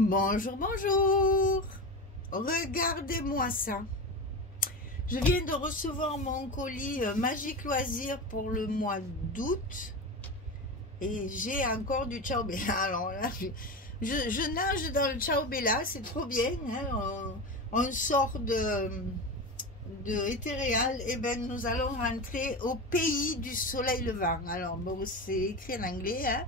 Bonjour, bonjour. Regardez-moi ça. Je viens de recevoir mon colis Magique Loisir pour le mois d'août. Et j'ai encore du Ciao Bella. Alors là, je nage dans le Ciao Bella, c'est trop bien. Hein, on sort de Ethereal. Et ben nous allons rentrer au pays du soleil levant. Alors bon, c'est écrit en anglais, hein.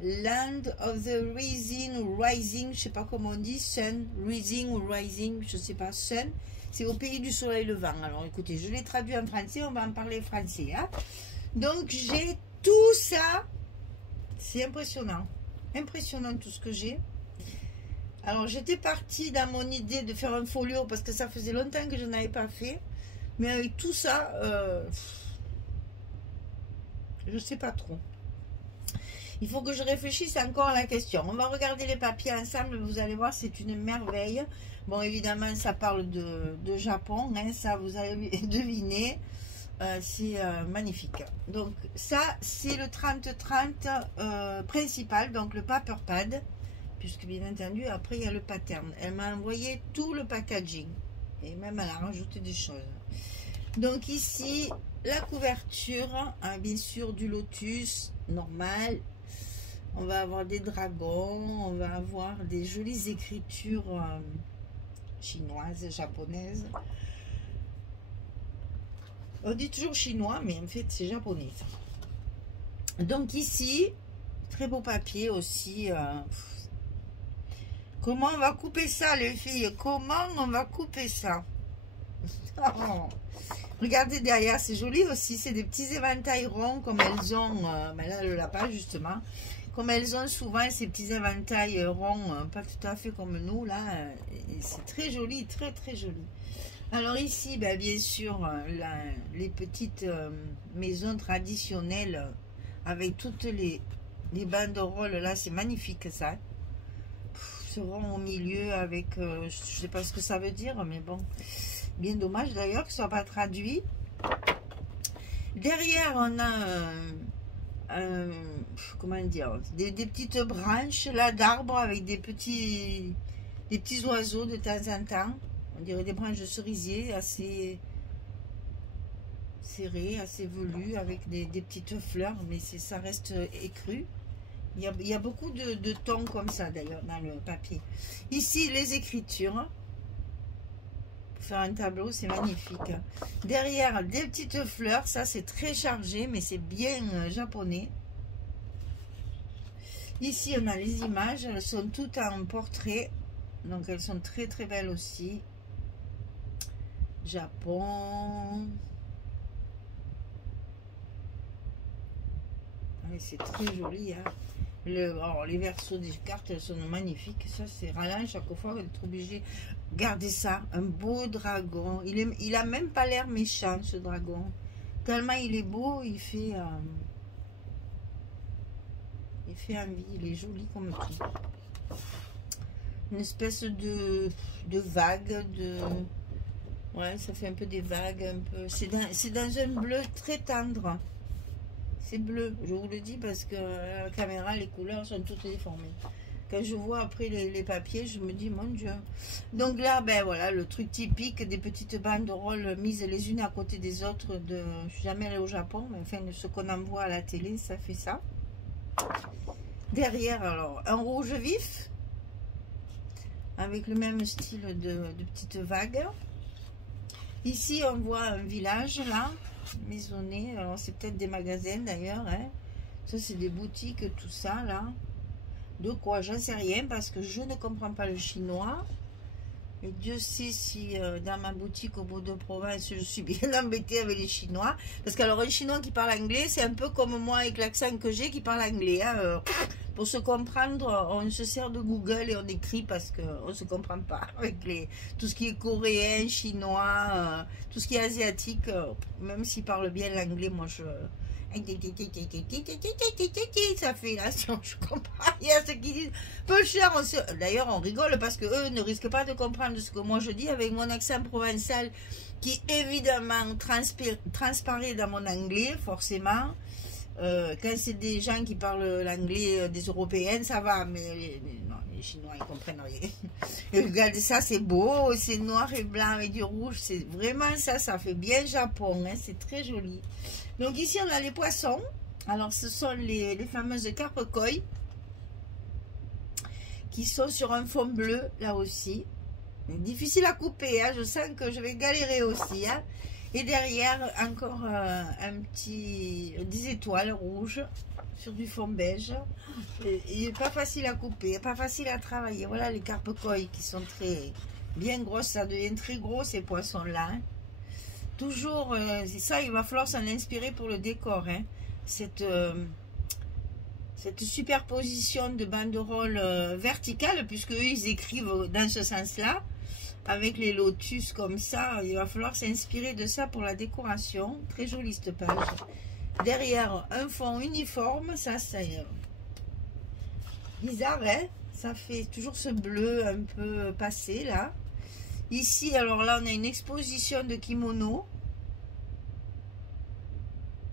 Land of the Rising ou Rising, je sais pas comment on dit, Sun, Rising ou Rising, je sais pas, Sun, c'est au pays du soleil levant. Alors écoutez, je l'ai traduit en français, on va en parler français. Hein. Donc j'ai tout ça, c'est impressionnant, impressionnant tout ce que j'ai. Alors j'étais partie dans mon idée de faire un folio parce que ça faisait longtemps que je n'avais pas fait, mais avec tout ça, je sais pas trop. Il faut que je réfléchisse encore à la question. On va regarder les papiers ensemble. Vous allez voir, c'est une merveille. Bon, évidemment, ça parle de Japon. Hein, ça, vous avez deviné. C'est magnifique. Donc, ça, c'est le 30-30 principal. Donc, le paper pad. Puisque, bien entendu, après, il y a le pattern. Elle m'a envoyé tout le packaging. Et même, elle a rajouté des choses. Donc, ici, la couverture. Hein, bien sûr, du lotus normal. On va avoir des dragons, on va avoir des jolies écritures chinoises, japonaises. On dit toujours chinois, mais en fait c'est japonais. Donc ici, très beau papier aussi. Comment on va couper ça les filles? Comment on va couper ça? Oh. Regardez derrière, c'est joli aussi. C'est des petits éventails ronds comme elles ont. Mais là, elle ne l'a pas justement. Comme elles ont souvent ces petits éventails ronds, pas tout à fait comme nous, là, c'est très joli, très très joli. Alors ici, ben, bien sûr, les petites maisons traditionnelles avec toutes les banderoles, là, c'est magnifique ça. Ce rond au milieu avec, je sais pas ce que ça veut dire, mais bon, bien dommage d'ailleurs que ce soit pas traduit. Derrière, on a comment dire, des petites branches là d'arbres avec des petits oiseaux de temps en temps. On dirait des branches de cerisier assez serrées, assez velues avec des petites fleurs, mais ça reste écru. Il y a beaucoup de tons comme ça d'ailleurs dans le papier. Ici les écritures. Faire un tableau, c'est magnifique. Derrière, des petites fleurs, ça c'est très chargé, mais c'est bien japonais. Ici, on a les images, elles sont toutes en portrait, donc elles sont très très belles aussi. Japon. C'est très joli, hein. Les versos des cartes, elles sont magnifiques. Ça, c'est ralent chaque fois. On est obligé. Regardez ça, un beau dragon. Il a même pas l'air méchant, ce dragon. Tellement il est beau, il fait envie. Il est joli comme tout. Une espèce de vague, ouais, ça fait un peu des vagues, un peu. C'est dans un bleu très tendre. C'est bleu, je vous le dis parce que la caméra, les couleurs sont toutes déformées. Quand je vois après les papiers, je me dis, mon Dieu. Donc là, ben voilà, le truc typique des petites banderoles mises les unes à côté des autres. Je suis jamais allée au Japon, mais enfin, ce qu'on en voit à la télé, ça fait ça. Derrière, alors, un rouge vif, avec le même style de petites vagues. Ici, on voit un village, là. Maisonné, alors c'est peut-être des magasins d'ailleurs, hein. Ça c'est des boutiques, tout ça là. De quoi? J'en sais rien parce que je ne comprends pas le chinois. Et Dieu sait si dans ma boutique au bout de Provence, je suis bien embêtée avec les Chinois. Parce qu'alors un Chinois qui parle anglais, c'est un peu comme moi avec l'accent que j'ai qui parle anglais. Hein. Pour se comprendre, on se sert de Google et on écrit parce qu'on ne se comprend pas. Avec tout ce qui est coréen, chinois, tout ce qui est asiatique, même s'ils parlent bien l'anglais, moi je... Ça fait là, si je comprends rien ce qu'ils disent. Peu cher, d'ailleurs on rigole parce que eux ne risquent pas de comprendre ce que moi je dis avec mon accent provençal qui évidemment transparaît dans mon anglais, forcément. Quand c'est des gens qui parlent l'anglais des Européens, ça va, mais non, les Chinois, ils comprennent rien. Et regardez ça, c'est beau, c'est noir et blanc avec du rouge. C'est vraiment ça, ça fait bien Japon, hein, c'est très joli. Donc ici, on a les poissons. Alors, ce sont les fameuses carpes koi qui sont sur un fond bleu, là aussi. Difficile à couper, hein, je sens que je vais galérer aussi. Hein. Et derrière, encore des étoiles rouges sur du fond beige. Il n'est pas facile à couper, pas facile à travailler. Voilà les carpes koi qui sont très bien grosses, ça devient très gros ces poissons-là. Hein. Toujours, c'est ça, il va falloir s'en inspirer pour le décor. Hein. Cette superposition de banderoles verticales, puisque eux, ils écrivent dans ce sens-là, avec les lotus comme ça, il va falloir s'inspirer de ça pour la décoration. Très jolie cette page. Derrière, un fond uniforme, ça c'est bizarre, hein, ça fait toujours ce bleu un peu passé là. Ici, alors là, on a une exposition de kimono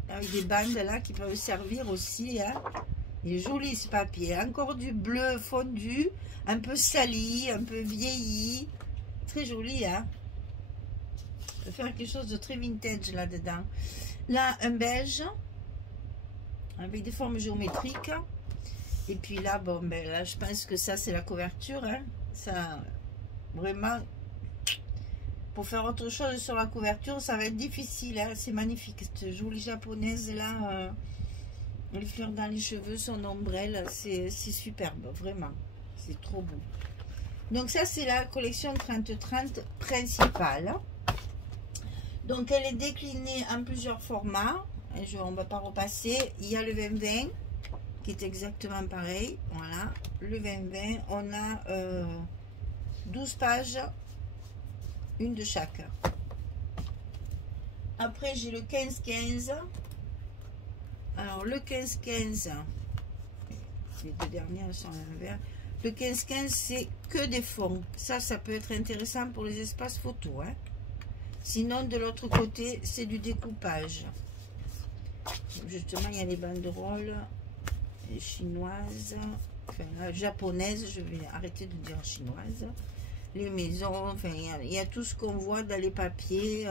avec des bandes là qui peuvent servir aussi. Hein. Il est joli ce papier. Encore du bleu fondu, un peu sali, un peu vieilli. Très joli, hein. On peut faire quelque chose de très vintage là-dedans. Là, un beige avec des formes géométriques. Et puis là, bon, ben là, je pense que ça, c'est la couverture. Hein. Ça, vraiment, pour faire autre chose sur la couverture, ça va être difficile. Hein. C'est magnifique, cette jolie japonaise là. Les fleurs dans les cheveux, son ombrelle, c'est superbe, vraiment. C'est trop beau. Donc ça, c'est la collection 30-30 principale. Donc elle est déclinée en plusieurs formats. On ne va pas repasser. Il y a le 20-20 qui est exactement pareil. Voilà, le 20-20. On a 12 pages, une de chaque. Après, j'ai le 15-15. Alors, le 15-15, les deux dernières sont à l'envers. Le 15-15, c'est que des fonds. Ça peut être intéressant pour les espaces photos. Hein. Sinon, de l'autre côté, c'est du découpage. Justement, il y a les banderoles les chinoises, enfin, japonaises, je vais arrêter de dire chinoises. Les maisons, enfin, il y a tout ce qu'on voit dans les papiers.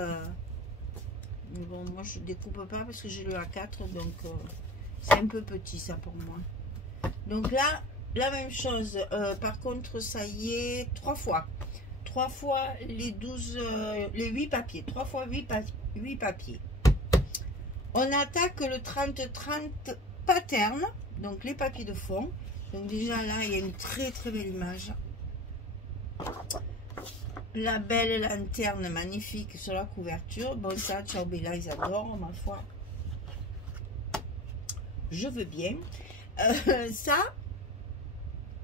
Mais bon, moi, je découpe pas parce que j'ai le A4, donc c'est un peu petit, ça, pour moi. Donc là, la même chose. Par contre, ça y est, 3 fois. 3 fois les 8 papiers. 3 fois 8 papiers. On attaque le 30-30 pattern, donc les papiers de fond. Donc déjà là, il y a une très très belle image. La belle lanterne magnifique sur la couverture. Bon, ça, Ciao Bella, ils adorent, ma foi. Je veux bien. Ça,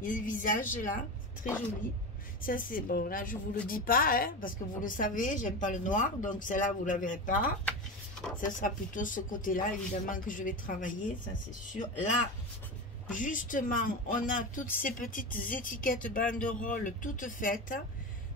il y a des visages là, très joli. Ça, c'est bon, là, je vous le dis pas, hein, parce que vous le savez, j'aime pas le noir, donc celle-là, vous la verrez pas. Ça sera plutôt ce côté-là, évidemment, que je vais travailler, ça, c'est sûr. Là, justement, on a toutes ces petites étiquettes banderoles toutes faites.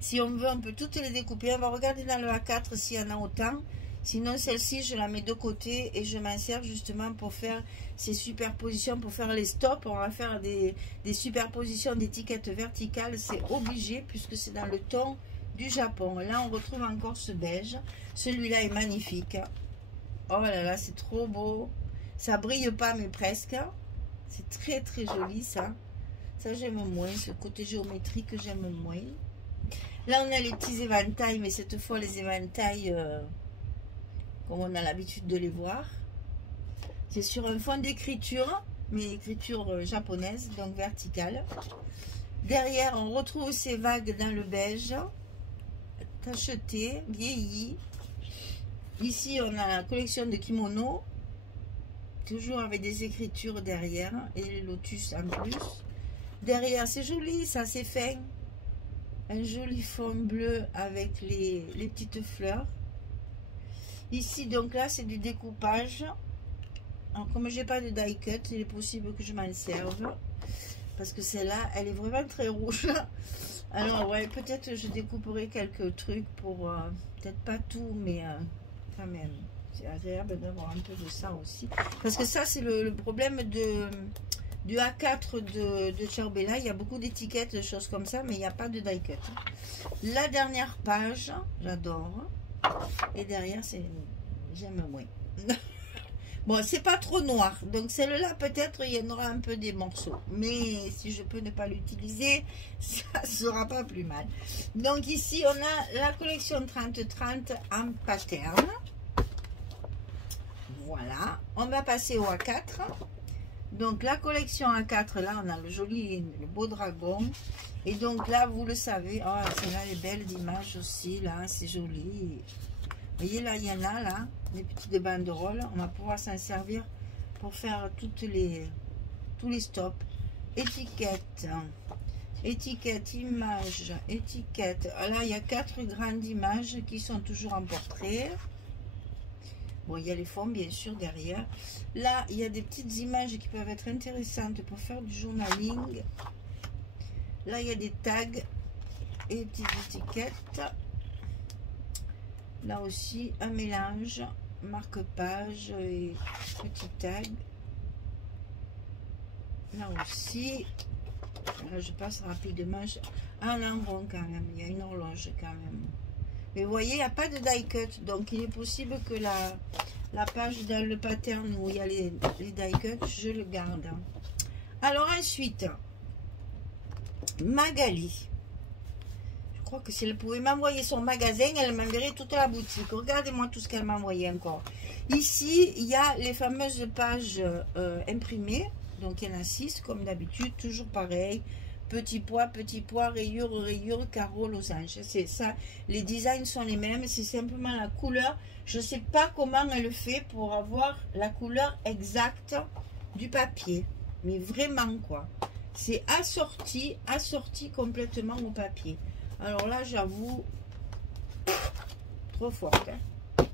Si on veut, on peut toutes les découper. On va regarder dans le A4 s'il y en a autant. Sinon, celle-ci, je la mets de côté et je m'en sers justement pour faire ces superpositions, pour faire les stops. On va faire des superpositions d'étiquettes verticales. C'est obligé puisque c'est dans le ton du Japon. Là, on retrouve encore ce beige. Celui-là est magnifique. Oh là là, c'est trop beau. Ça brille pas, mais presque. C'est très, très joli, ça. Ça, j'aime moins. Ce côté géométrique, j'aime moins. Là, on a les petits éventails, mais cette fois, les éventails... comme on a l'habitude de les voir. C'est sur un fond d'écriture, mais écriture japonaise, donc verticale. Derrière, on retrouve ces vagues dans le beige, tacheté, vieilli. Ici, on a la collection de kimonos, toujours avec des écritures derrière, et les lotus en plus. Derrière, c'est joli, ça, c'est fin. Un joli fond bleu avec les petites fleurs. Ici, donc là, c'est du découpage. Alors, comme j'ai pas de die cut, il est possible que je m'en serve. Parce que celle-là, elle est vraiment très rouge. Alors, ouais, peut-être je découperai quelques trucs pour... peut-être pas tout, mais quand même. C'est agréable d'avoir un peu de ça aussi. Parce que ça, c'est le problème Du A4 de Ciao-Bella, il y a beaucoup d'étiquettes, de choses comme ça, mais il n'y a pas de die cut. La dernière page, j'adore. Et derrière, c'est j'aime moins. Bon, c'est pas trop noir. Donc celle-là, peut-être, il y en aura un peu des morceaux. Mais si je peux ne pas l'utiliser, ça sera pas plus mal. Donc ici, on a la collection 30-30 en pattern. Voilà. On va passer au A4. Donc la collection A4, là, on a le joli, le beau dragon. Et donc là, vous le savez, oh, celle-là, elle est belle d'image aussi, là, c'est joli. Vous voyez, là, il y en a, là, des petites banderoles. On va pouvoir s'en servir pour faire tous les stops. Étiquette, étiquette, image, étiquette. Là, il y a 4 grandes images qui sont toujours en portrait. Bon, il y a les fonds, bien sûr, derrière. Là, il y a des petites images qui peuvent être intéressantes pour faire du journaling. Là, il y a des tags et des petites étiquettes. Là aussi, un mélange, marque-page et petit tag. Là aussi, là, je passe rapidement. Ah, un rond quand même, il y a une horloge quand même. Mais vous voyez, il n'y a pas de die cut, donc il est possible que la page dans le pattern où il y a les die cut, je le garde. Alors ensuite, Magali. Je crois que si elle pouvait m'envoyer son magasin, elle m'enverrait toute la boutique. Regardez-moi tout ce qu'elle m'a envoyé encore. Ici, il y a les fameuses pages imprimées. Donc, il y en a 6, comme d'habitude. Toujours pareil. Petit pois, rayure, rayure, carreau, losange. C'est ça. Les designs sont les mêmes. C'est simplement la couleur. Je ne sais pas comment elle fait pour avoir la couleur exacte du papier. Mais vraiment, quoi. C'est assorti complètement au papier. Alors là, j'avoue, trop forte. Hein.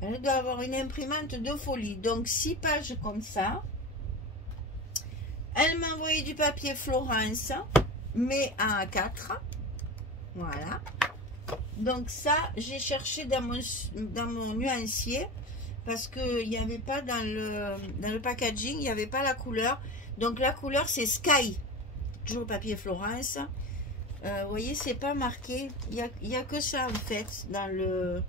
Elle doit avoir une imprimante de folie. Donc, 6 pages comme ça. Elle m'a envoyé du papier Florence, mais à A4. Voilà. Donc ça, j'ai cherché dans mon nuancier, parce qu'il n'y avait pas dans le packaging, il n'y avait pas la couleur. Donc la couleur, c'est Sky. Toujours papier Florence. Vous voyez, c'est pas marqué. Il y a que ça, en fait, dans le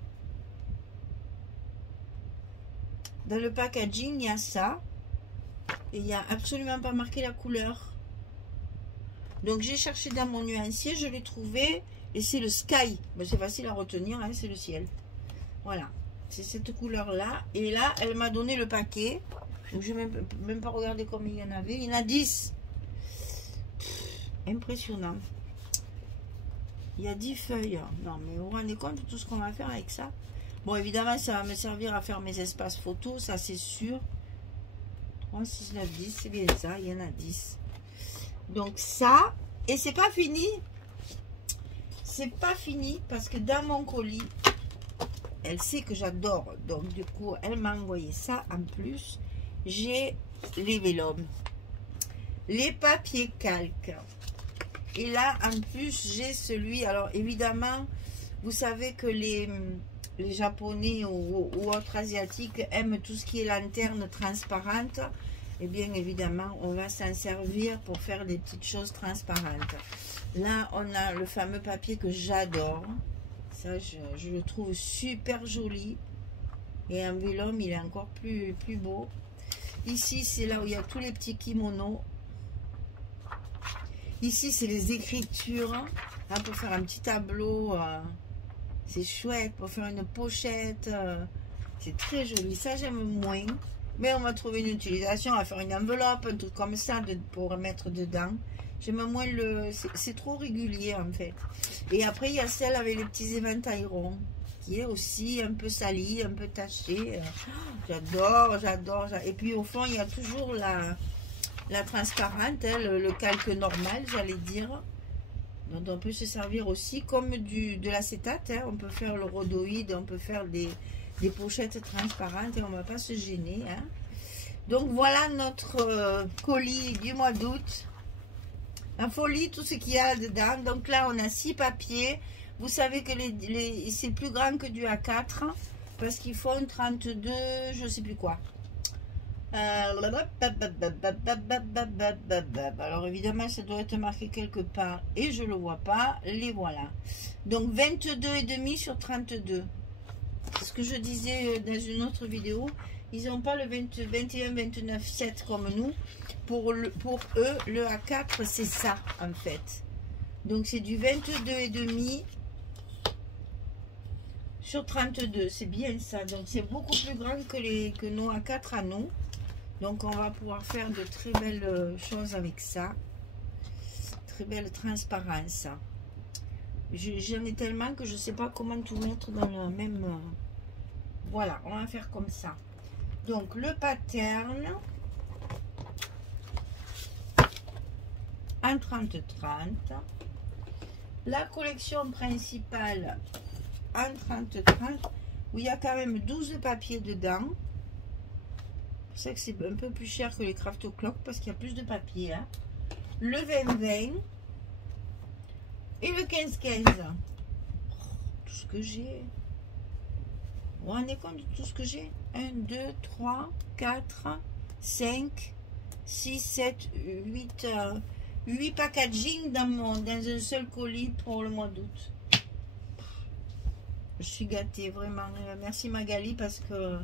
packaging, il y a ça. Et il n'y a absolument pas marqué la couleur. Donc, j'ai cherché dans mon nuancier, je l'ai trouvé. Et c'est le Sky. Ben, c'est facile à retenir, hein, c'est le ciel. Voilà. C'est cette couleur-là. Et là, elle m'a donné le paquet. Donc, je n'ai même pas regardé combien il y en avait. Il y en a 10. Impressionnant. Il y a 10 feuilles. Non, mais vous vous rendez compte de tout ce qu'on va faire avec ça? Bon, évidemment, ça va me servir à faire mes espaces photos. Ça, c'est sûr. 3, 6, 9, 10. C'est bien ça. Il y en a 10. Donc, ça. Et c'est pas fini. C'est pas fini parce que dans mon colis, elle sait que j'adore. Donc, du coup, elle m'a envoyé ça en plus. J'ai les vélums. Les papiers calques. Et là, en plus, j'ai celui... Alors, évidemment, vous savez que les Japonais ou autres Asiatiques aiment tout ce qui est lanterne transparente. Et bien évidemment, on va s'en servir pour faire des petites choses transparentes. Là, on a le fameux papier que j'adore. Ça, je le trouve super joli. Et en vélum, il est encore plus beau. Ici, c'est là où il y a tous les petits kimonos. Ici, c'est les écritures. Là, pour faire un petit tableau, c'est chouette. Pour faire une pochette, c'est très joli. Ça, j'aime moins. Mais on va trouver une utilisation. On va faire une enveloppe, un truc comme ça pour mettre dedans. J'aime moins le... C'est trop régulier, en fait. Et après, il y a celle avec les petits éventails ronds, qui est aussi un peu salie, un peu tachée. J'adore, j'adore. Et puis, au fond, il y a toujours la transparente, hein, le calque normal, j'allais dire. Donc on peut se servir aussi comme de l'acétate, hein. On peut faire le rhodoïde, on peut faire des pochettes transparentes et on ne va pas se gêner, hein. Donc voilà notre colis du mois d'août. La folie, tout ce qu'il y a dedans. Donc là on a 6 papiers. Vous savez que c'est plus grand que du A4 parce qu'ils font 32, je ne sais plus quoi. Alors évidemment, ça doit être marqué quelque part et je le vois pas. Les voilà. Donc 22,5 sur 32. C'est ce que je disais dans une autre vidéo. Ils n'ont pas le 21, 29, 7 comme nous. Pour eux, le A4, c'est ça en fait. Donc c'est du 22,5 sur 32. C'est bien ça. Donc c'est beaucoup plus grand que nos A4 à nous. Donc on va pouvoir faire de très belles choses avec ça. Très belle transparence. J'en ai tellement que je ne sais pas comment tout mettre dans le même... Voilà, on va faire comme ça. Donc le pattern en 30-30. La collection principale en 30-30, où il y a quand même 12 papiers dedans. C'est que c'est un peu plus cher que les Craft O'Clock parce qu'il y a plus de papier. Hein. Le 20-20 et le 15-15. Tout ce que j'ai. Vous vous rendez compte de tout ce que j'ai? 1, 2, 3, 4, 5, 6, 7, 8 packaging dans un seul colis pour le mois d'août. Je suis gâtée, vraiment. Merci Magali parce que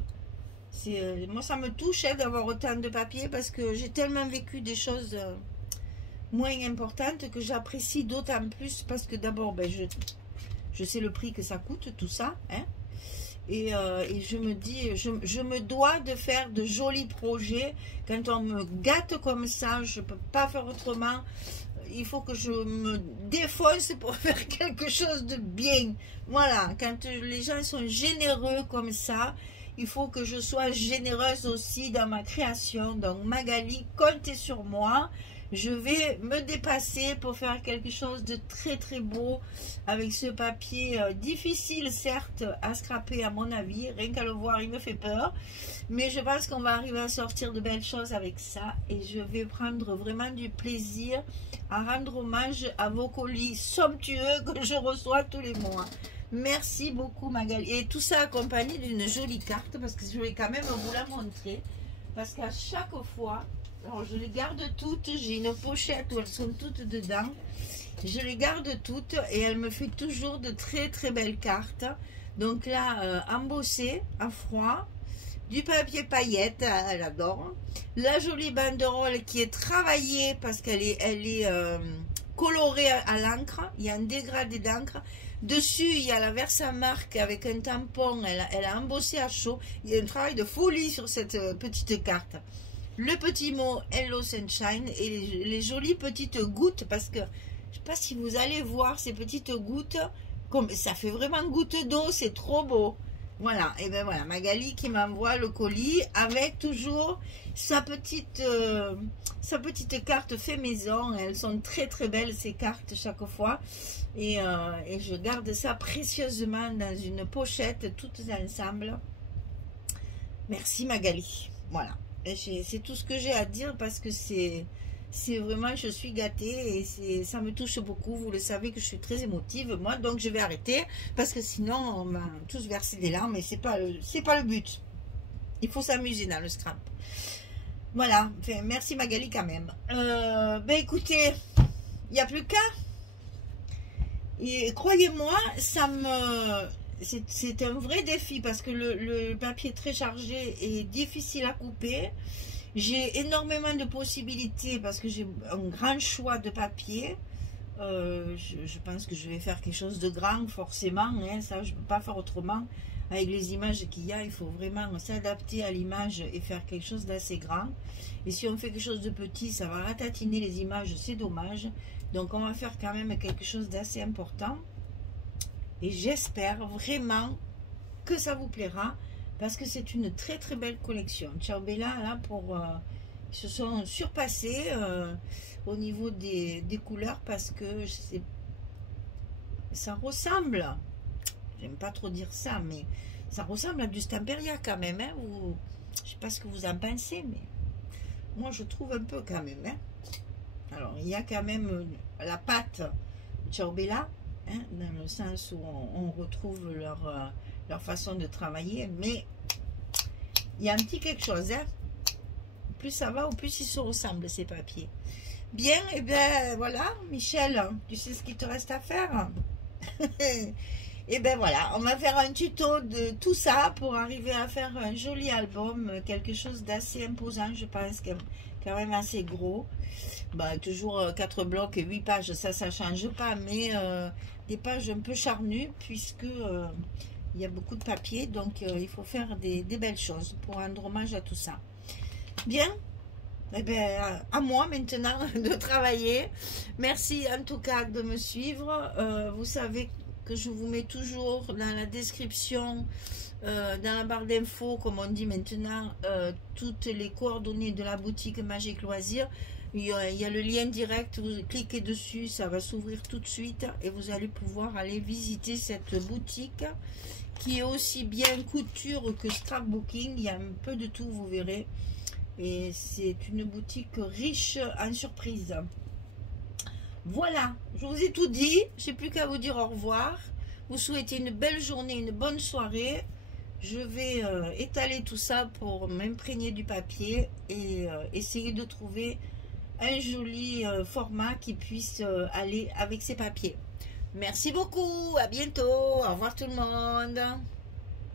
moi ça me touche hein, d'avoir autant de papier parce que j'ai tellement vécu des choses moins importantes que j'apprécie d'autant plus parce que d'abord ben, je sais le prix que ça coûte tout ça hein, et je me dis je me dois de faire de jolis projets. Quand on me gâte comme ça, je peux pas faire autrement. Il faut que je me défonce pour faire quelque chose de bien. Voilà, quand les gens sont généreux comme ça, il faut que je sois généreuse aussi dans ma création. Donc Magali, comptez sur moi. Je vais me dépasser pour faire quelque chose de très très beau avec ce papier difficile certes à scraper à mon avis. Rien qu'à le voir, il me fait peur. Mais je pense qu'on va arriver à sortir de belles choses avec ça. Et je vais prendre vraiment du plaisir à rendre hommage à vos colis somptueux que je reçois tous les mois. Merci beaucoup Magali. Et tout ça accompagné d'une jolie carte parce que je vais quand même vous la montrer. Parce qu'à chaque fois, alors je les garde toutes, j'ai une pochette où elles sont toutes dedans. Je les garde toutes et elle me fait toujours de très très belles cartes. Donc là, embossées à froid, du papier paillette, elle adore. La jolie banderole qui est travaillée parce qu'elle est colorée à l'encre. Il y a un dégradé d'encre. Dessus, il y a la Versamark avec un tampon. Elle a embossé à chaud. Il y a un travail de folie sur cette petite carte. Le petit mot Hello Sunshine et les jolies petites gouttes. Parce que, je ne sais pas si vous allez voir ces petites gouttes. Comme, ça fait vraiment goutte d'eau. C'est trop beau. Voilà. Et ben voilà. Magali qui m'envoie le colis avec toujours sa petite carte fait maison. Elles sont très très belles ces cartes chaque fois. Et je garde ça précieusement dans une pochette toutes ensemble. Merci Magali. Voilà, c'est tout ce que j'ai à dire parce que c'est vraiment, je suis gâtée et ça me touche beaucoup. Vous le savez que je suis très émotive moi, donc je vais arrêter parce que sinon on va tous verser des larmes et c'est pas le but. Il faut s'amuser dans le scrap. Voilà, enfin, merci Magali quand même. Ben écoutez, il n'y a plus qu'à. Et croyez-moi, c'est un vrai défi parce que le papier est très chargé et difficile à couper. J'ai énormément de possibilités parce que j'ai un grand choix de papier. Je pense que je vais faire quelque chose de grand forcément. Hein, ça, je ne peux pas faire autrement. Avec les images qu'il y a, il faut vraiment s'adapter à l'image et faire quelque chose d'assez grand. Et si on fait quelque chose de petit, ça va ratatiner les images, c'est dommage. Donc on va faire quand même quelque chose d'assez important. Et j'espère vraiment que ça vous plaira. Parce que c'est une très très belle collection. Ciao Bella, là, ils se sont surpassés au niveau des couleurs. Parce que ça ressemble, j'aime pas trop dire ça, mais ça ressemble à du Stamperia quand même. Hein, je sais pas ce que vous en pensez, mais moi je trouve un peu quand même. Hein. Alors, il y a quand même la pâte Ciao Bella, hein, dans le sens où on retrouve leur façon de travailler, mais il y a un petit quelque chose. Hein. plus ça va, au plus ils se ressemblent ces papiers. Bien, et bien voilà, Michel, tu sais ce qu'il te reste à faire. Et ben voilà, on va faire un tuto de tout ça pour arriver à faire un joli album, quelque chose d'assez imposant, je pense, quand même assez gros. Bah, toujours 4 blocs et 8 pages, ça change pas, mais des pages un peu charnues, puisque il y a beaucoup de papier, donc il faut faire des belles choses pour rendre hommage à tout ça. Bien, eh bien, à moi maintenant de travailler. Merci en tout cas de me suivre. Vous savez que je vous mets toujours dans la description, dans la barre d'infos, comme on dit maintenant, toutes les coordonnées de la boutique Magique Loisirs. Il y a le lien direct, vous cliquez dessus, ça va s'ouvrir tout de suite et vous allez pouvoir aller visiter cette boutique qui est aussi bien couture que scrapbooking. Il y a un peu de tout, vous verrez. Et c'est une boutique riche en surprises. Voilà, je vous ai tout dit. Je n'ai plus qu'à vous dire au revoir. Vous souhaitez une belle journée, une bonne soirée. Je vais étaler tout ça pour m'imprégner du papier et essayer de trouver un joli format qui puisse aller avec ces papiers. Merci beaucoup, à bientôt, au revoir tout le monde.